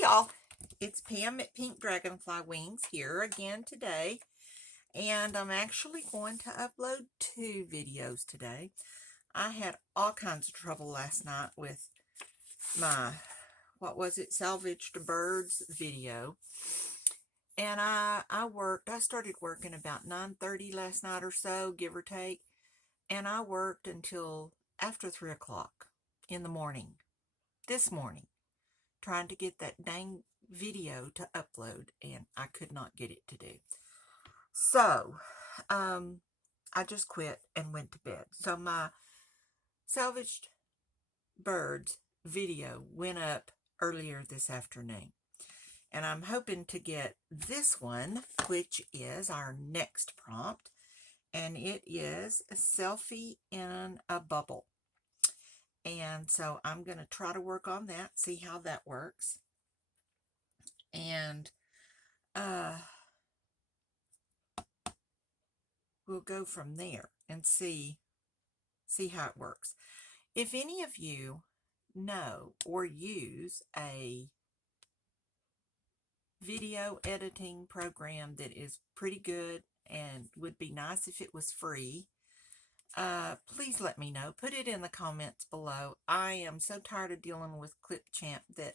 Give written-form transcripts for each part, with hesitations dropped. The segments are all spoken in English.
Hi y'all, it's Pam at Pink Dragonfly Wings here again today, and I'm actually going to upload 2 videos today. I had all kinds of trouble last night with my, salvaged birds video, and I started working about 9:30 last night or so, give or take, and I worked until after 3 o'clock in the morning, this morning, trying to get that dang video to upload, and I could not get it to do. So, I just quit and went to bed. So my salvaged birds video went up earlier this afternoon. And I'm hoping to get this one, which is our next prompt. And it is a selfie in a bubble. And so I'm going to try to work on that, see how that works. And we'll go from there and see how it works. If any of you know or use a video editing program that is pretty good and would be nice if it was free, please let me know. Put it in the comments below. I am so tired of dealing with Clipchamp that,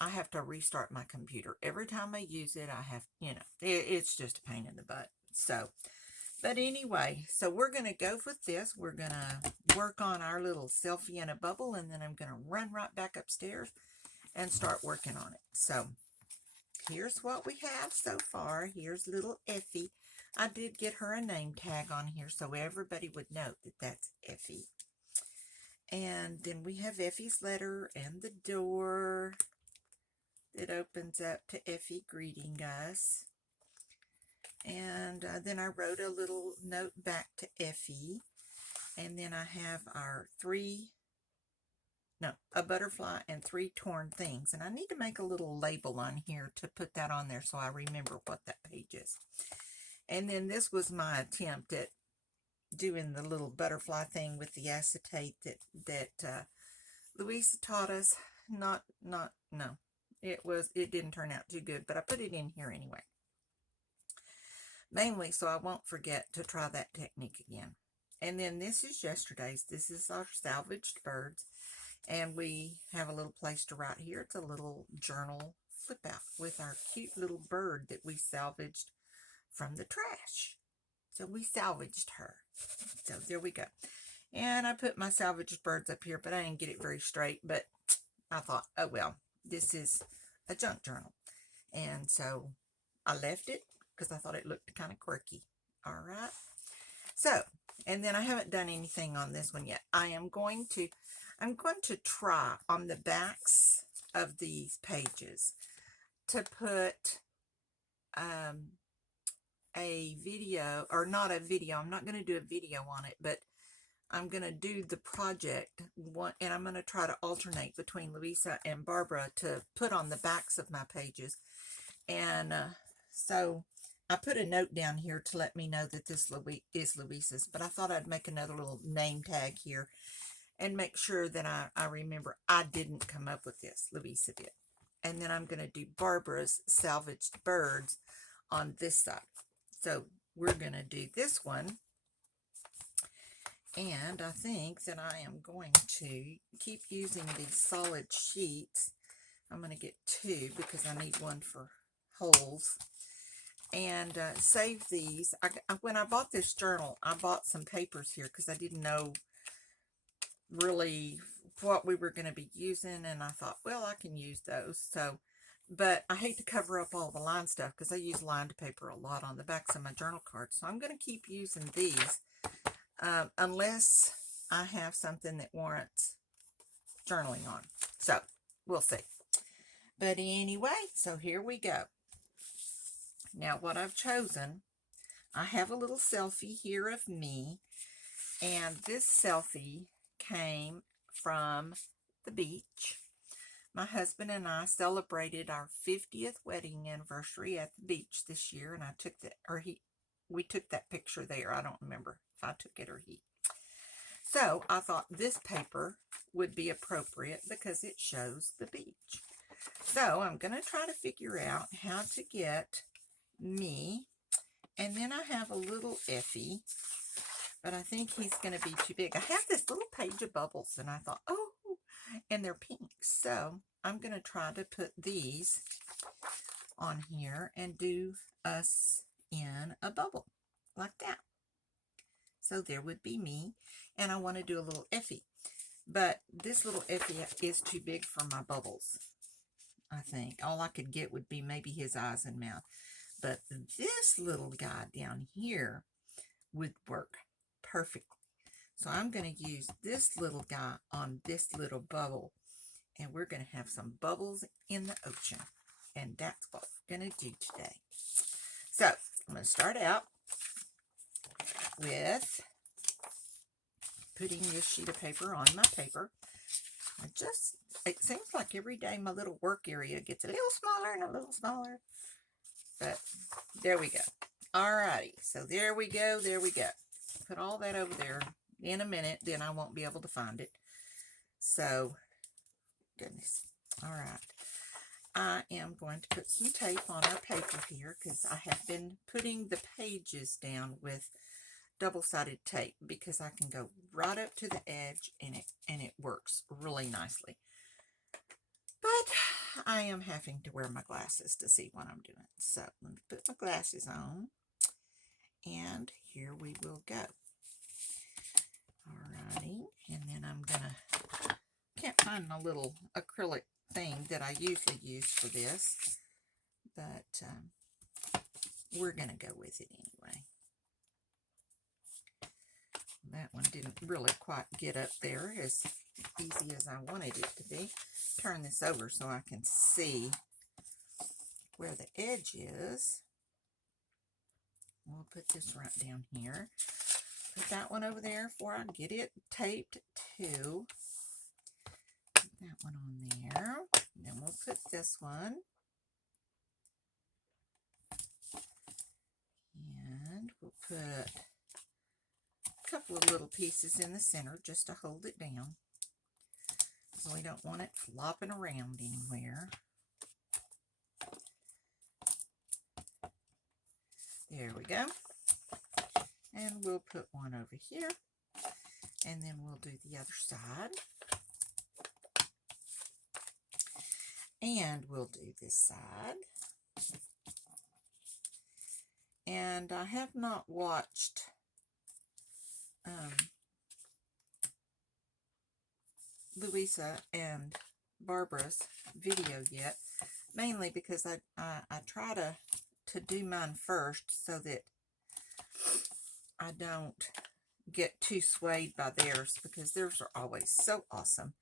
I have to restart my computer. Every time I use it, I have, it's just a pain in the butt. So, but anyway, so we're going to go with this. We're going to work on our little selfie in a bubble, and then I'm going to run right back upstairs and start working on it. So here's what we have so far. Here's little Ephy. I did get her a name tag on here so everybody would know that that's Ephy. And then we have Ephy's letter and the door that opens up to Ephy greeting us. And then I wrote a little note back to Ephy. And then I have a butterfly and 3 torn things. And I need to make a little label on here to put that on there so I remember what that page is. And then this was my attempt at doing the little butterfly thing with the acetate that Louisa taught us. No. It didn't turn out too good, but I put it in here anyway. Mainly so I won't forget to try that technique again. And then this is yesterday's. This is our salvaged birds. And we have a little place to write here. It's a little journal flip out with our cute little bird that we salvaged from the trash. So we salvaged her. So there we go. And I put my salvaged birds up here, but I didn't get it very straight. But I thought, oh well, this is a junk journal. And so I left it because I thought it looked kind of quirky. All right. So, and then I haven't done anything on this one yet. I'm going to try on the backs of these pages to put a video, or not a video. I'm not going to do a video on it, but I'm going to do the project one, and I'm going to try to alternate between Louisa and Barbara to put on the backs of my pages. And so I put a note down here to let me know that this is Louisa's, but I thought I'd make another little name tag here and make sure that I remember I didn't come up with this. Louisa did. And then I'm going to do Barbara's salvaged birds on this side. So we're going to do this one. And I think that I am going to keep using these solid sheets. I'm going to get 2 because I need one for holes. And save these. When I bought this journal, I bought some papers here because I didn't know really what we were going to be using. And I thought, well, I can use those. So, but I hate to cover up all the line stuff because I use lined paper a lot on the backs of my journal cards. So I'm going to keep using these. Unless I have something that warrants journaling on. So, we'll see. But anyway, so here we go. Now, what I've chosen, I have a little selfie here of me. And this selfie came from the beach. My husband and I celebrated our 50th wedding anniversary at the beach this year. And I took we took that picture there. I don't remember if I took it or he. So I thought this paper would be appropriate because it shows the beach. So I'm going to try to figure out how to get me. And then I have a little Ephy, but I think he's going to be too big. I have this little page of bubbles, and I thought, oh, and they're pink. So I'm going to try to put these on here and do us in a bubble like that. So there would be me, and I want to do a little Ephy. But this little Ephy is too big for my bubbles, I think. All I could get would be maybe his eyes and mouth. But this little guy down here would work perfectly. So I'm going to use this little guy on this little bubble, and we're going to have some bubbles in the ocean. And that's what we're going to do today. So I'm going to start out with putting this sheet of paper on my paper. It seems like every day my little work area gets a little smaller and a little smaller. But there we go. Alrighty, so there we go. Put all that over there. In a minute, then I won't be able to find it. So, goodness. Alright. I am going to put some tape on our paper here because I have been putting the pages down with double-sided tape because I can go right up to the edge and it works really nicely. But I am having to wear my glasses to see what I'm doing. So let me put my glasses on, and here we will go. Alrighty, and then I'm gonna, can't find my little acrylic thing that I usually use for this, but we're gonna go with it anyway. That one didn't really quite get up there as easy as I wanted it to be. Turn this over so I can see where the edge is. We'll put this right down here. Put that one over there before I get it taped too. Put that one on there. Then we'll put this one. And we'll put a couple of little pieces in the center just to hold it down. So we don't want it flopping around anywhere. There we go. And we'll put one over here. And then we'll do the other side. And we'll do this side. And I have not watched Louisa and Barbara's video yet, mainly because I try to do mine first so that I don't get too swayed by theirs, because theirs are always so awesome.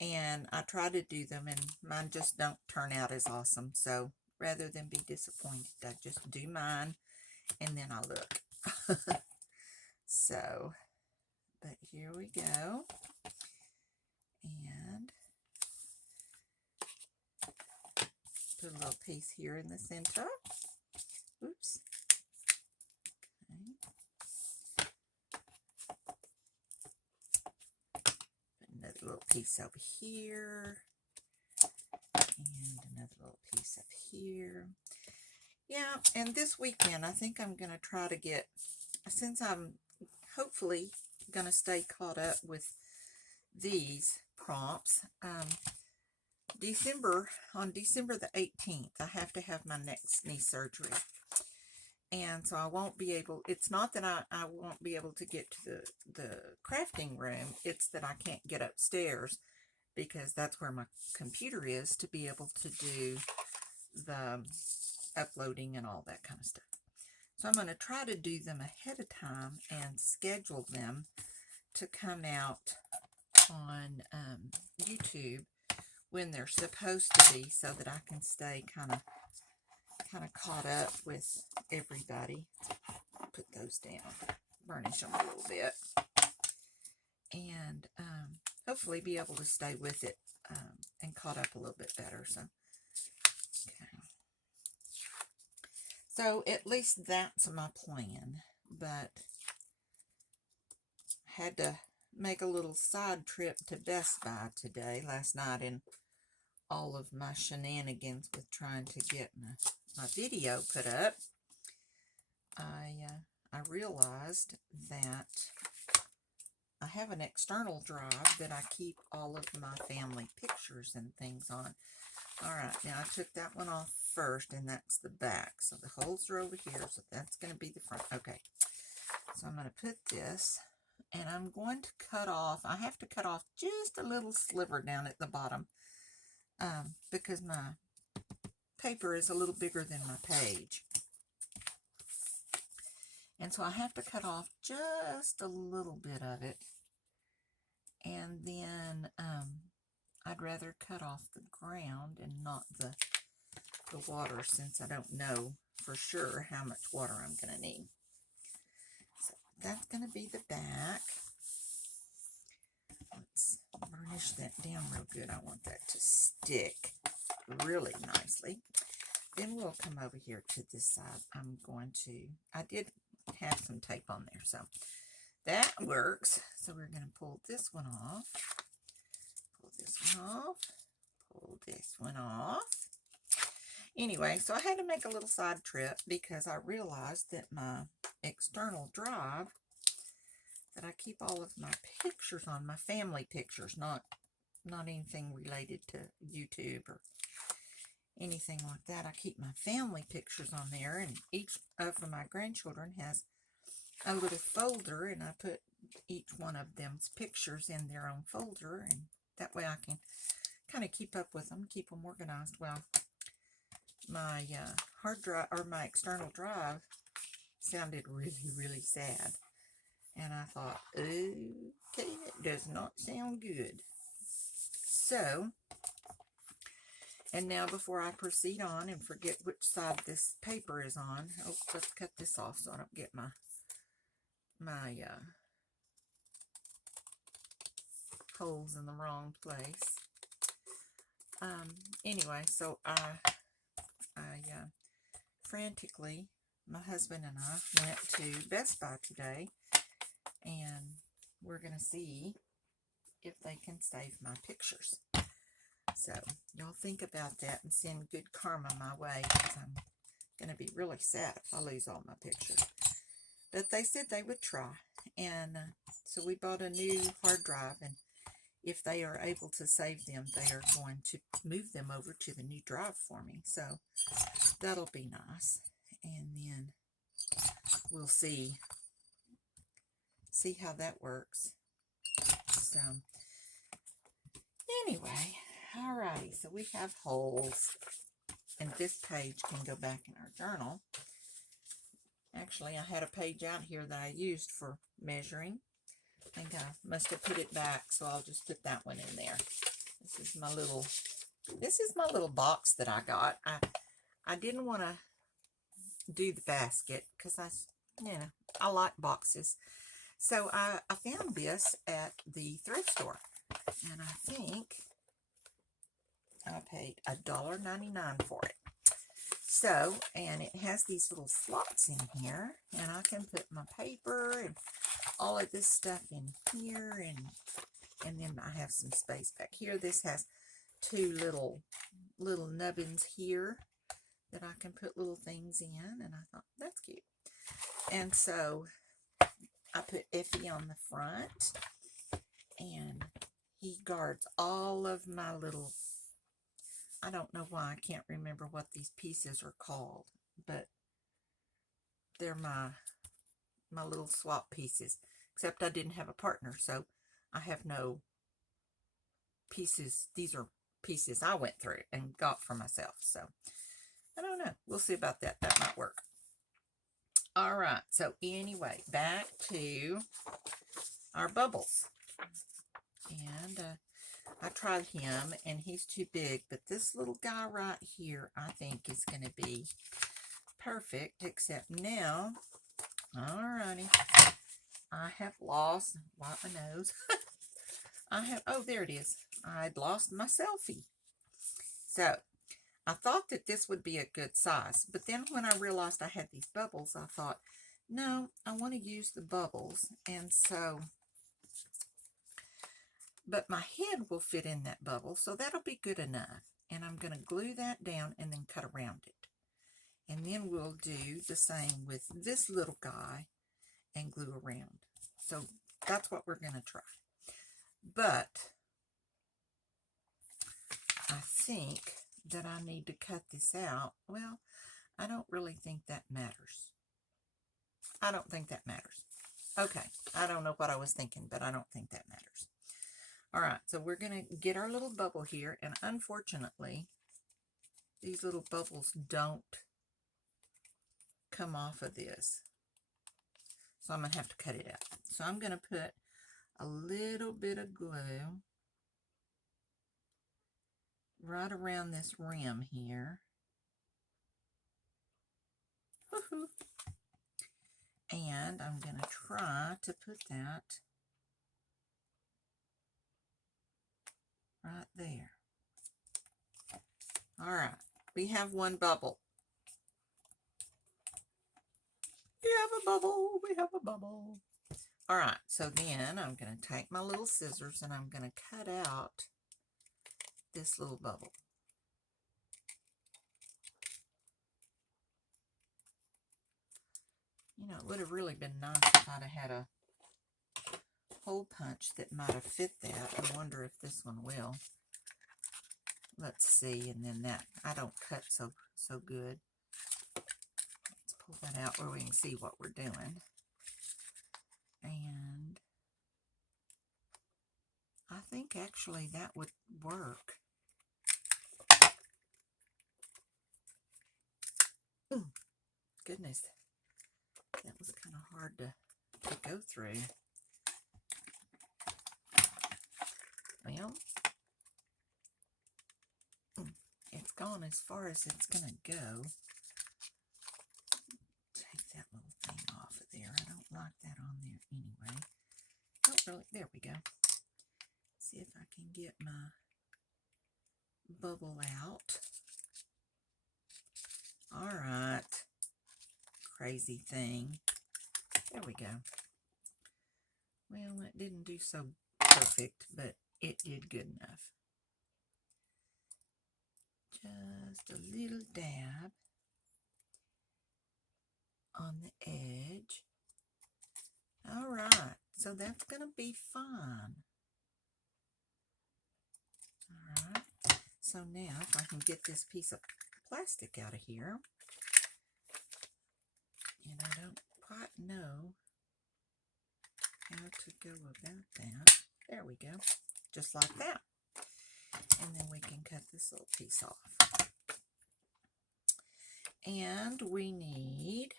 And I try to do them and mine just don't turn out as awesome. So rather than be disappointed, I just do mine and then I look. So, but here we go. And put a little piece here in the center. Oops. Okay. Put another little piece over here. And another little piece up here. Yeah, and this weekend I think I'm going to try to get, since I'm hopefully going to stay caught up with these prompts, on December the 18th, I have to have my next knee surgery. And so I won't be able, it's not that I won't be able to get to the crafting room, it's that I can't get upstairs because that's where my computer is to be able to do the uploading and all that kind of stuff. So I'm going to try to do them ahead of time and schedule them to come out on YouTube when they're supposed to be, so that I can stay kind of caught up with everybody. Put those down, burnish them a little bit, and hopefully be able to stay with it and caught up a little bit better. So, okay. So at least that's my plan, but had to make a little side trip to Best Buy last night, and all of my shenanigans with trying to get my video put up, I realized that I have an external drive that I keep all of my family pictures and things on. Alright, now I took that one off first, and that's the back. So the holes are over here, so that's going to be the front. Okay, so I'm going to put this, and I'm going to cut off, I have to cut off just a little sliver down at the bottom, because my paper is a little bigger than my page. And so I have to cut off just a little bit of it. And then I'd rather cut off the ground and not the water, since I don't know for sure how much water I'm going to need. So that's going to be the back. Let's burnish that down real good. I want that to stick really nicely. Then we'll come over here to this side. I did have some tape on there, so that works. So we're going to pull this one off, pull this one off, pull this one off. Anyway, so I had to make a little side trip because I realized that my external drive that I keep all of my pictures on, my family pictures, not anything related to YouTube or anything like that. I keep my family pictures on there, and each of my grandchildren has a little folder, and I put each one of them's pictures in their own folder, and that way I can kind of keep up with them, keep them organized. Well, my hard drive, or my external drive, sounded really, really sad, and I thought, okay, it does not sound good. So, and now before I proceed on and forget which side this paper is on, let's cut this off so I don't get my holes in the wrong place. Anyway, so I frantically, my husband and I went to Best Buy today, and we're going to see if they can save my pictures. So, y'all think about that and send good karma my way, because I'm going to be really sad if I lose all my pictures. But they said they would try, and so we bought a new hard drive, and if they are able to save them, they are going to move them over to the new drive for me. So that'll be nice, and then we'll see how that works. So anyway, alrighty, so we have holes, and this page can go back in our journal. Actually, I had a page out here that I used for measuring. I think I must have put it back, so I'll just put that one in there. This is my little box that I got. I didn't want to do the basket because I like boxes. So I found this at the thrift store, and I think I paid $1.99 for it. So, and it has these little slots in here, and I can put my paper and all of this stuff in here, and then I have some space back here. This has two little nubbins here that I can put little things in, and I thought that's cute. And so I put Ephy on the front, and he guards all of my little, I don't know why I can't remember what these pieces are called, but they're my little swap pieces, except I didn't have a partner, so I have no pieces. These are pieces I went through and got for myself, so I don't know. We'll see about that. That might work. All right, so anyway, back to our bubbles. And I tried him, and he's too big, but this little guy right here, I think, is going to be perfect, except now, alrighty, I have lost, wipe my nose, oh, there it is, I'd lost my selfie. So, I thought that this would be a good size, but then when I realized I had these bubbles, I thought, no, I want to use the bubbles, and so, but my head will fit in that bubble, so that'll be good enough. and I'm going to glue that down and then cut around it. And then we'll do the same with this little guy and glue around. So that's what we're going to try. But I think that I need to cut this out. Well, I don't really think that matters. I don't think that matters. Okay, I don't know what I was thinking, but I don't think that matters. All right, so we're going to get our little bubble here, and unfortunately, these little bubbles don't come off of this. So I'm going to have to cut it out. So I'm going to put a little bit of glue right around this rim here. Woohoo! And I'm going to try to put that right there. All right, we have one bubble. We have a bubble. We have a bubble. All right, so then I'm going to take my little scissors and I'm going to cut out this little bubble. You know, it would have really been nice if I'd have had a hole punch that might have fit that. I wonder if this one will. Let's see, and then that, I don't cut so good. Let's pull that out where we can see what we're doing. And I think actually that would work. Goodness, that was kind of hard to go through. Well, it's gone as far as it's going to go. Take that little thing off of there. I don't like that on there anyway. Don't really, there we go. See if I can get my bubble out. All right. Crazy thing. There we go. Well, it didn't do so perfect, but it did good enough. Just a little dab on the edge. All right, so that's going to be fine. All right, so now if I can get this piece of plastic out of here, and I don't quite know how to go about that. There we go, just like that. And then we can cut this little piece off. And we need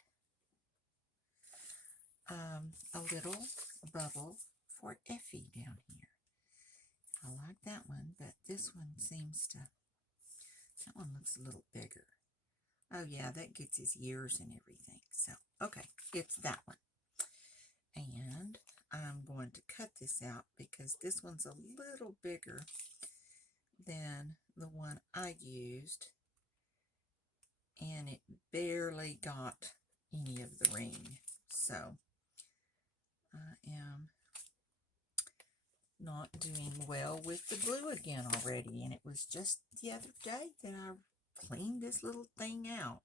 a little bubble for Ephy down here. I like that one, but this one seems to, that one looks a little bigger. Oh yeah, that gets his ears and everything. So, okay, it's that one. And I'm going to cut this out because this one's a little bigger than the one I used. And it barely got any of the ring. So, I am not doing well with the glue again already. And it was just the other day that I cleaned this little thing out.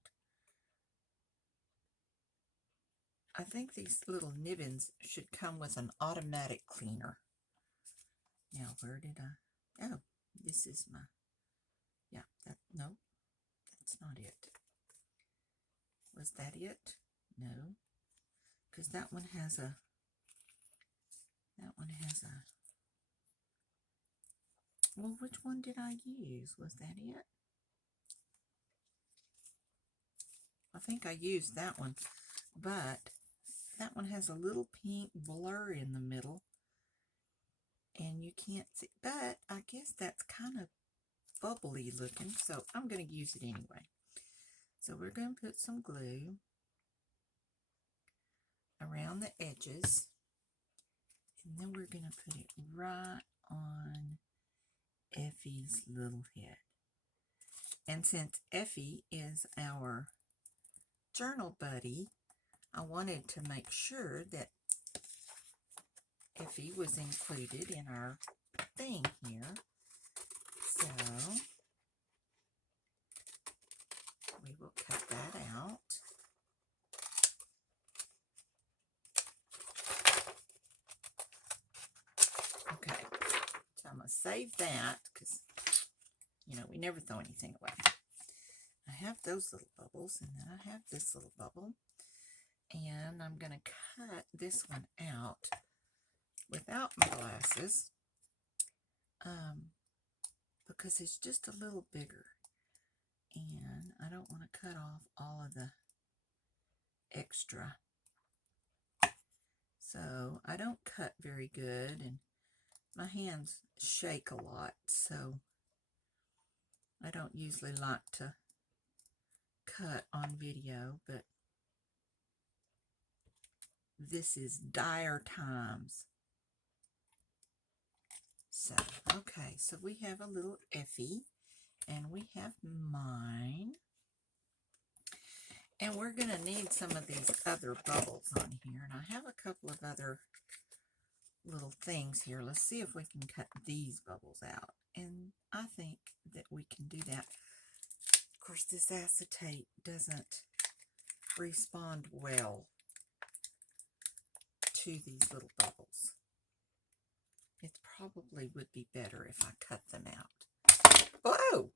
I think these little nibbins should come with an automatic cleaner. Now, where did I? Oh, this is my, yeah, that, no, that's not it. Was that it? No, because that one has a, well, which one did I use? Was that it? I think I used that one, but that one has a little pink blur in the middle, and you can't see, but I guess that's kind of bubbly looking, so I'm going to use it anyway. So we're going to put some glue around the edges, and then we're going to put it right on Ephy's little head. And since Ephy is our journal buddy, I wanted to make sure that Ephy was included in our thing here. So to save that because, you know, we never throw anything away. I have those little bubbles, and then I have this little bubble. And I'm going to cut this one out without my glasses because it's just a little bigger. And I don't want to cut off all of the extra. So I don't cut very good, and my hands shake a lot, so I don't usually like to cut on video, but this is dire times. So, okay, so we have a little Ephy, and we have mine. And we're going to need some of these other bubbles on here, and I have a couple of other little things here. Let's see if we can cut these bubbles out, and I think that we can do that. Of course, this acetate doesn't respond well to these little bubbles. It probably would be better if I cut them out. Whoa!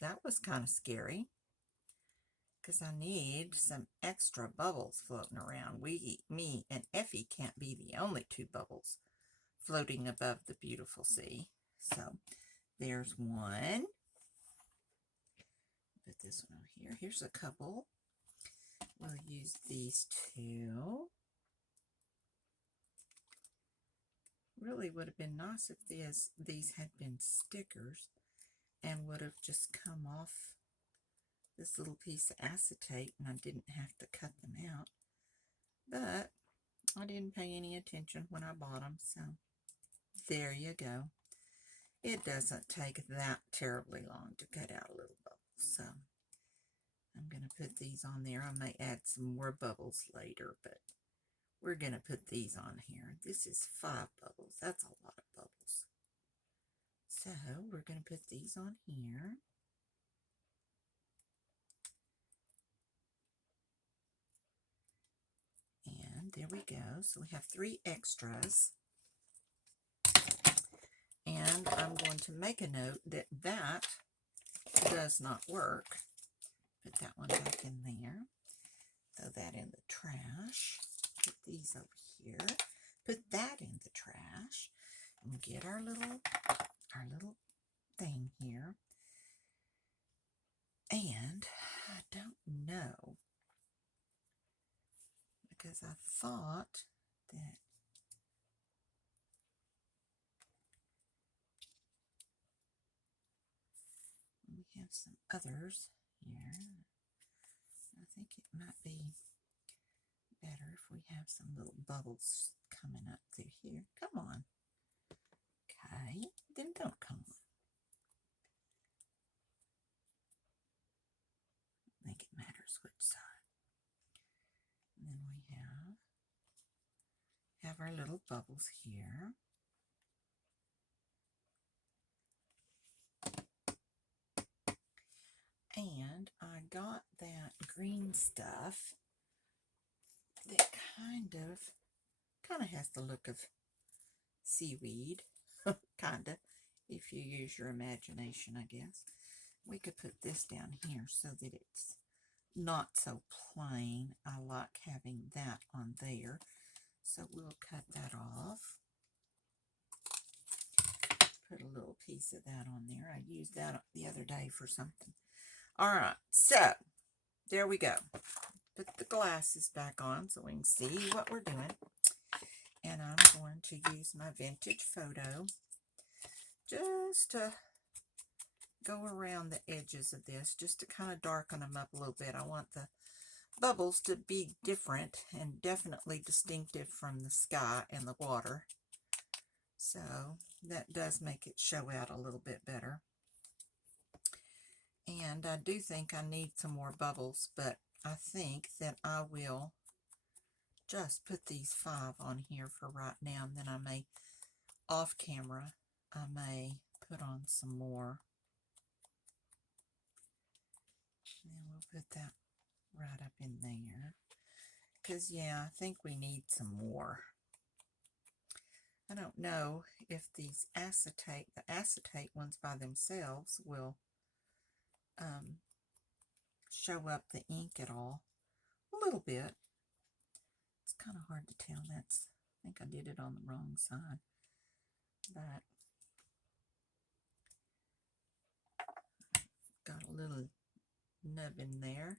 That was kind of scary, because I need some extra bubbles floating around. Me and Ephy can't be the only two bubbles floating above the beautiful sea. So there's one. Put this one over here. Here's a couple. We'll use these two. Really would have been nice if these had been stickers and would have just come off this little piece of acetate, and I didn't have to cut them out. But I didn't pay any attention when I bought them, so there you go. It doesn't take that terribly long to cut out a little bubble, so I'm going to put these on there. I may add some more bubbles later, but we're going to put these on here. This is 5 bubbles. That's a lot of bubbles. So we're going to put these on here. And there we go. So we have 3 extras. And I'm going to make a note that that does not work. Put that one back in there. Throw that in the trash. Put these over here. Put that in the trash. And we'll get our little thing here. And I don't know, because I thought that we have some others here. I think it might be better if we have some little bubbles coming up through here. Come on. Okay, then don't come on. I think it matters which side. And then we have our little bubbles here. And I got that green stuff that kind of has the look of seaweed, kind of, if you use your imagination, I guess. We could put this down here so that it's not so plain. I like having that on there, so we'll cut that off. Put a little piece of that on there. I used that the other day for something. All right, so there we go. Put the glasses back on so we can see what we're doing. And I'm going to use my vintage photo just to go around the edges of this, just to kind of darken them up a little bit. I want the bubbles to be different and definitely distinctive from the sky and the water. So that does make it show out a little bit better. And I do think I need some more bubbles, but I think that I will just put these 5 on here for right now, and then I may, off camera, I may put on some more. And we'll put that right up in there. Because, yeah, I think we need some more. I don't know if the acetate ones by themselves will show up the ink at all. A little bit. It's kind of hard to tell. I think I did it on the wrong side. But got a little nubbin there.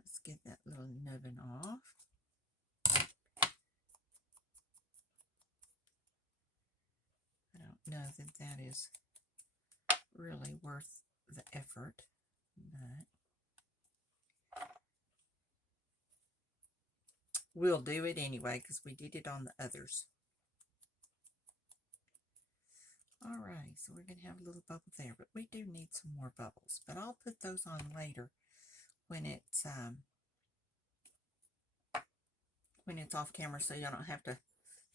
Let's get that little nubbin off. I don't know that that is really worth the effort, but we'll do it anyway because we did it on the others. Alright, so we're going to have a little bubble there, but we do need some more bubbles. But I'll put those on later when it's off camera, so you don't have to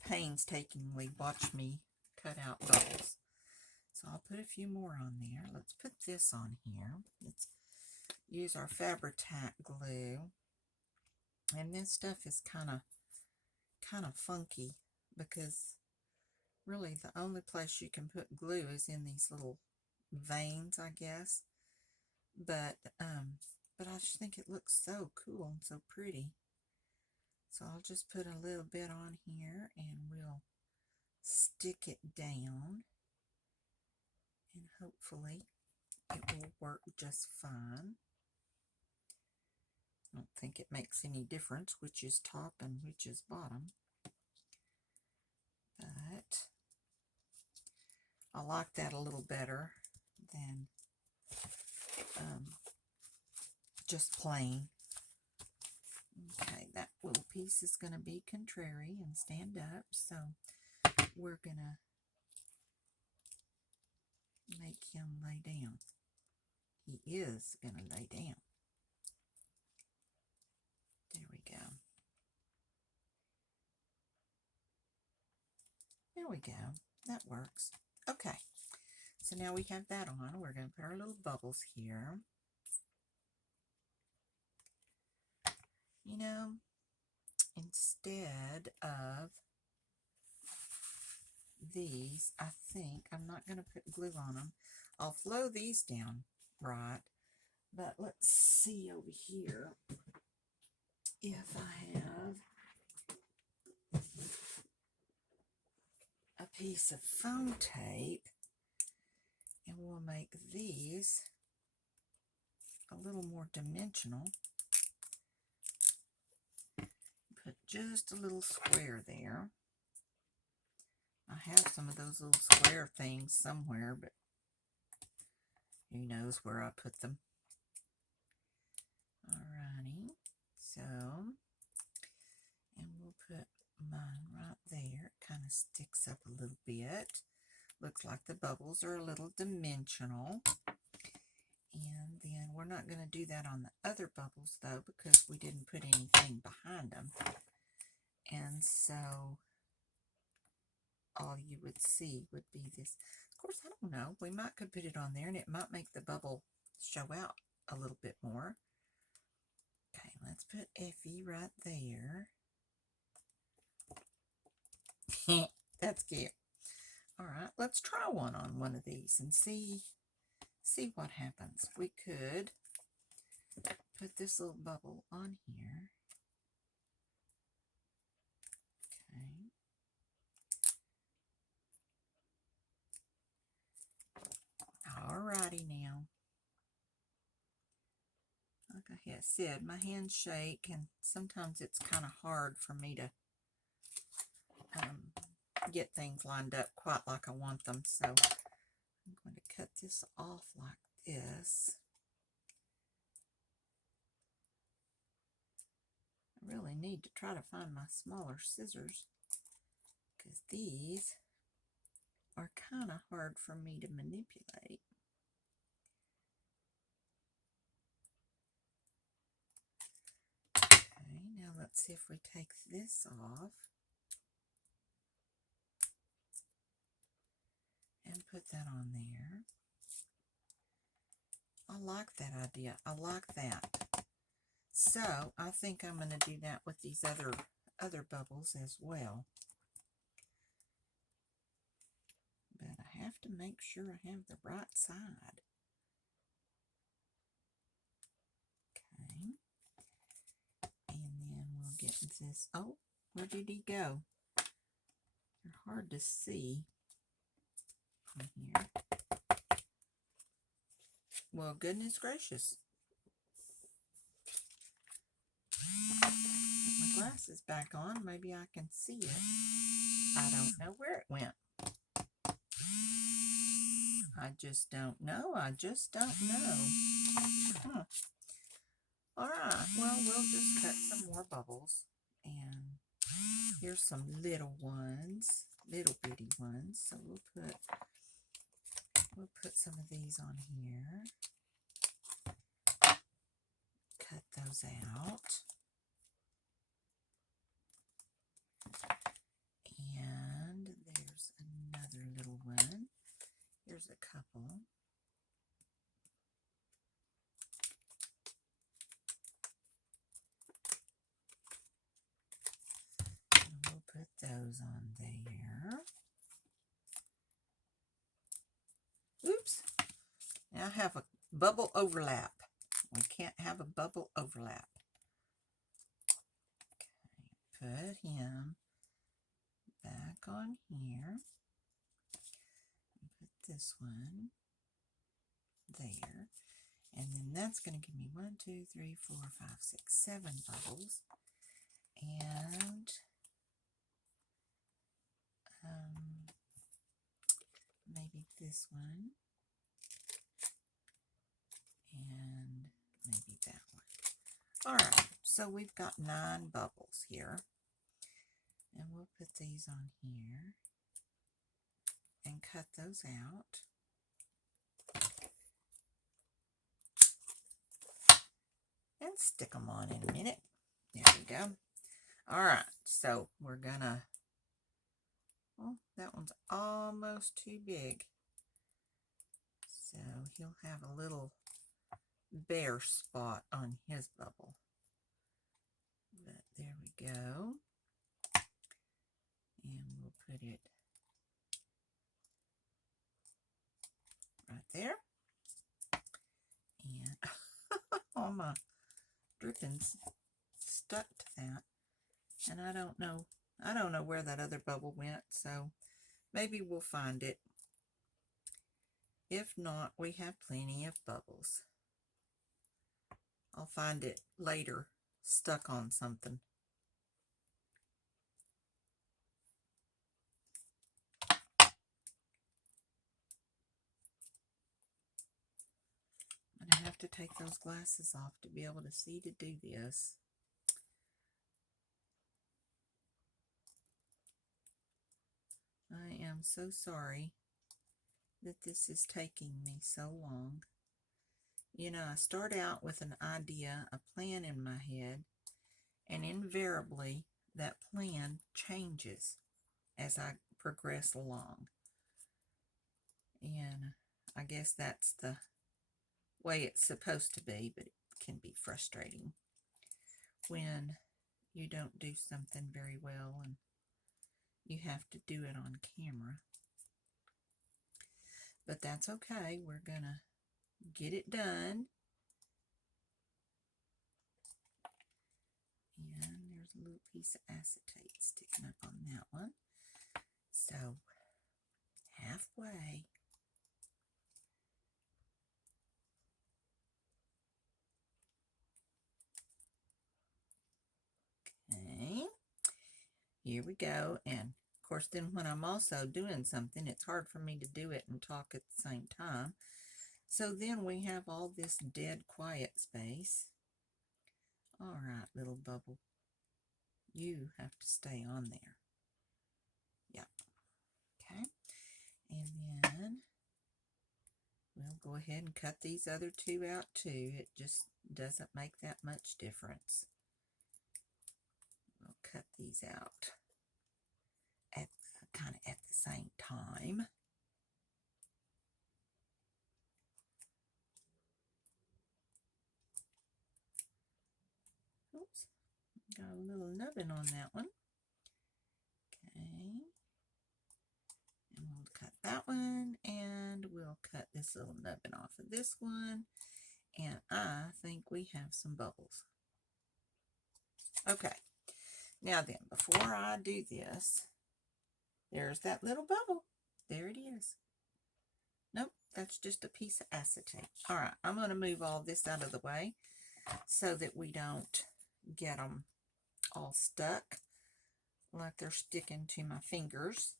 painstakingly watch me cut out bubbles. So I'll put a few more on there. Let's put this on here. Let's use our Fabri-Tac glue. And this stuff is kind of funky because really the only place you can put glue is in these little veins, I guess. But I just think it looks so cool and so pretty. So I'll just put a little bit on here and we'll stick it down. And hopefully it will work just fine. I don't think it makes any difference which is top and which is bottom. But I like that a little better than just plain. Okay, that little piece is going to be contrary and stand up, so we're going to make him lay down. He is going to lay down. There we go. There we go. That works. Okay, so now we have that on. We're going to put our little bubbles here. You know, instead of these, I think I'm not going to put glue on them. I'll flow these down right, but let's see over here if I have a piece of foam tape, and we'll make these a little more dimensional. Put just a little square there. I have some of those little square things somewhere, but who knows where I put them. Alrighty, so, and we'll put mine right there. It kind of sticks up a little bit. Looks like the bubbles are a little dimensional. And then we're not going to do that on the other bubbles though, because we didn't put anything behind them. And so all you would see would be this. Of course, I don't know. We might could put it on there and it might make the bubble show out a little bit more. Okay, let's put Ephy right there. That's cute. All right, let's try one on one of these and see what happens. We could put this little bubble on here. Okay. Alrighty now. Like I had said, my hands shake and sometimes it's kind of hard for me to get things lined up quite like I want them. So I'm going to cut this off like this. I really need to try to find my smaller scissors because these are kind of hard for me to manipulate. Okay, now let's see if we take this off and put that on there. I like that idea. I like that. So I think I'm going to do that with these other bubbles as well. to make sure I have the right side. Okay. And then we'll get this. Oh, where did he go? They're hard to see from here. Well, goodness gracious. Put my glasses back on. Maybe I can see it. I don't know where it went. I just don't know. I just don't know. Alright, well, we'll just cut some more bubbles. And here's some little ones. Little bitty ones. So we'll put some of these on here. Cut those out. And there's another little one. Here's a couple. And we'll put those on there. Oops. Now I have a bubble overlap. We can't have a bubble overlap. Okay, put him back on here. Put this one there. And then that's going to give me 1, 2, 3, 4, 5, 6, 7 bubbles. And maybe this one. And maybe that one. Alright, so we've got 9 bubbles here. And we'll put these on here and cut those out. And stick them on in a minute. There we go. Alright, so we're gonna, well, that one's almost too big. So he'll have a little bare spot on his bubble. But there we go. And we'll put it right there. And all my drippings stuck to that. And I don't know where that other bubble went, so maybe we'll find it. If not, we have plenty of bubbles. I'll find it later, stuck on something. I have to take those glasses off to be able to see to do this. I am so sorry that this is taking me so long. You know, I start out with an idea, a plan in my head, and invariably that plan changes as I progress along. And I guess that's the way it's supposed to be, but it can be frustrating when you don't do something very well and you have to do it on camera. But that's okay. We're gonna get it done. And there's a little piece of acetate sticking up on that one. So halfway. Okay. Here we go. And of course, then when I'm also doing something, it's hard for me to do it and talk at the same time. So then we have all this dead quiet space. All right, little bubble. You have to stay on there. Yep. Okay. And then we'll go ahead and cut these other 2 out too. It just doesn't make that much difference. We'll cut these out at kind of at the same time. Oops, got a little nubbin on that one. Okay, and we'll cut that one, and this little nubbin off of this one, and I think we have some bubbles. Okay, now then, before I do this, there's that little bubble. There it is. Nope, that's just a piece of acetate. All right, I'm going to move all this out of the way so that we don't get them all stuck like they're sticking to my fingers.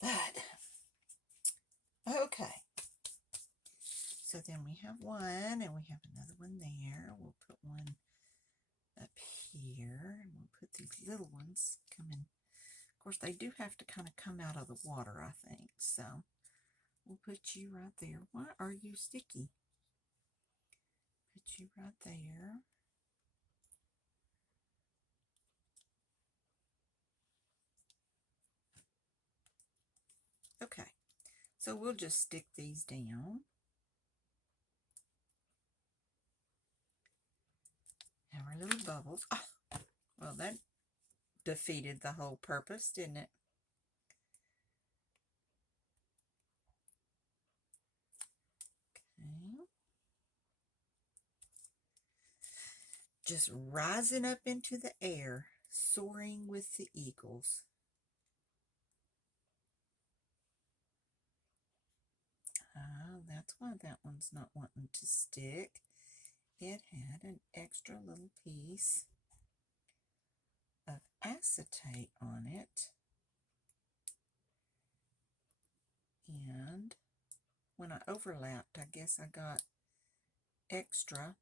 But, okay. So then we have one, and we have another one there. We'll put one up here, and we'll put these little ones coming. Of course, they do have to kind of come out of the water, I think. So we'll put you right there. Why are you sticky? Put you right there. Okay, so we'll just stick these down. Have our little bubbles. Oh, well, that defeated the whole purpose, didn't it? Okay. Just rising up into the air, soaring with the eagles. That's why that one's not wanting to stick. It had an extra little piece of acetate on it. And when I overlapped, I guess I got extra,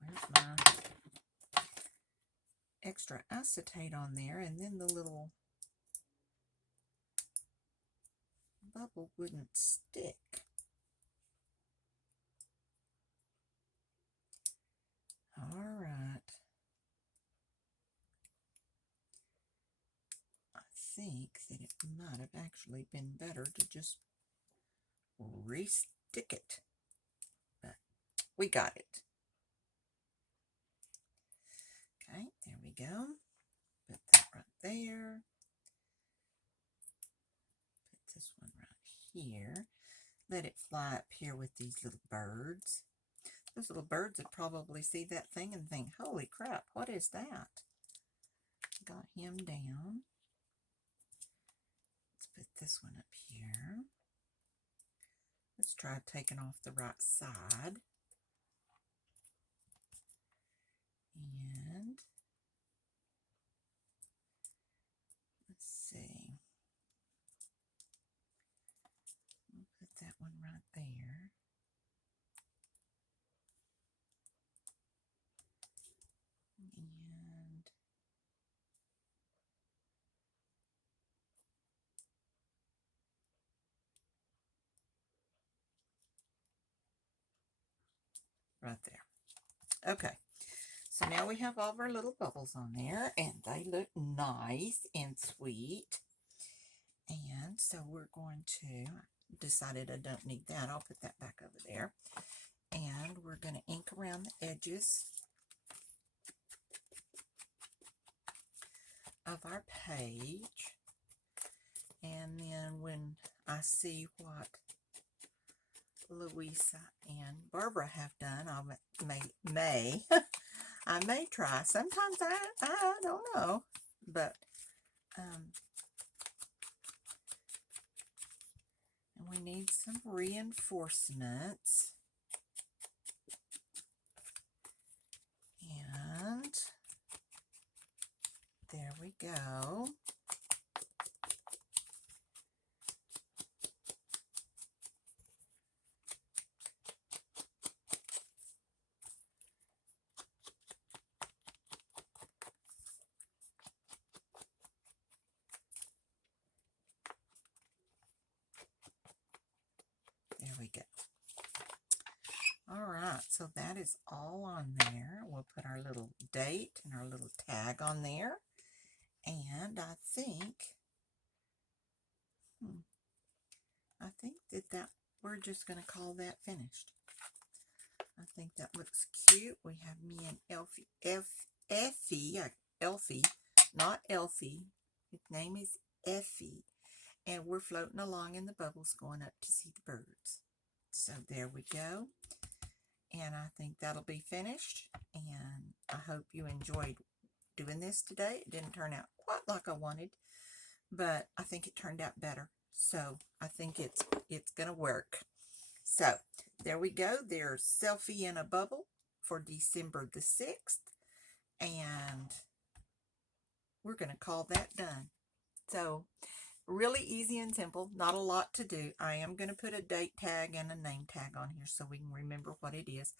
where's my extra acetate on there, and then the little bubble wouldn't stick. All right. I think that it might have actually been better to just re-stick it. But we got it. Okay, there we go. Put that right there. Put this one right here. Let it fly up here with these little birds. Those little birds would probably see that thing and think, holy crap, what is that? Got him down. Let's put this one up here. Let's try taking off the right side. And let's see. We'll put that one right there. And right there. Okay. So now we have all of our little bubbles on there, and they look nice and sweet. And so we're going to, decided I don't need that. I'll put that back over there. And we're going to ink around the edges of our page. And then when I see what Louisa and Barbara have done, I may try. Sometimes I don't know, but and we need some reinforcements. And there we go. There we go. All right, so that is all on there. We'll put our little date and our little tag on there. And I think that we're just going to call that finished. I think that looks cute. We have me and Ephy, not Elfie. His name is Ephy. and we're floating along in the bubbles going up to see the birds. So there we go. And I think that'll be finished. And I hope you enjoyed doing this today. It didn't turn out quite like I wanted, but I think it turned out better. So I think it's going to work. So there we go. There's Selfie in a Bubble for December the 6th. And we're going to call that done. So really easy and simple, not a lot to do. I am going to put a date tag and a name tag on here so we can remember what it is.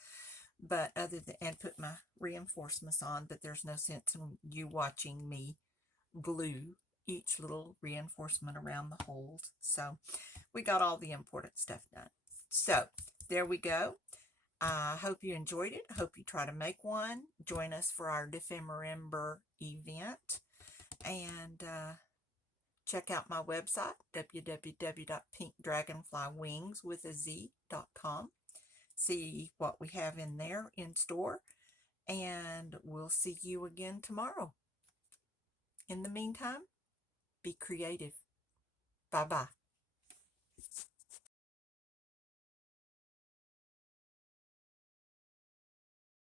But and put my reinforcements on, but there's no sense in you watching me glue each little reinforcement around the holes. So we got all the important stuff done. So there we go. I hope you enjoyed it. I hope you try to make one. Join us for our Dephemerember event. And check out my website, www.pinkdragonflywings.com. See what we have in there in store. And we'll see you again tomorrow. In the meantime, be creative. Bye-bye.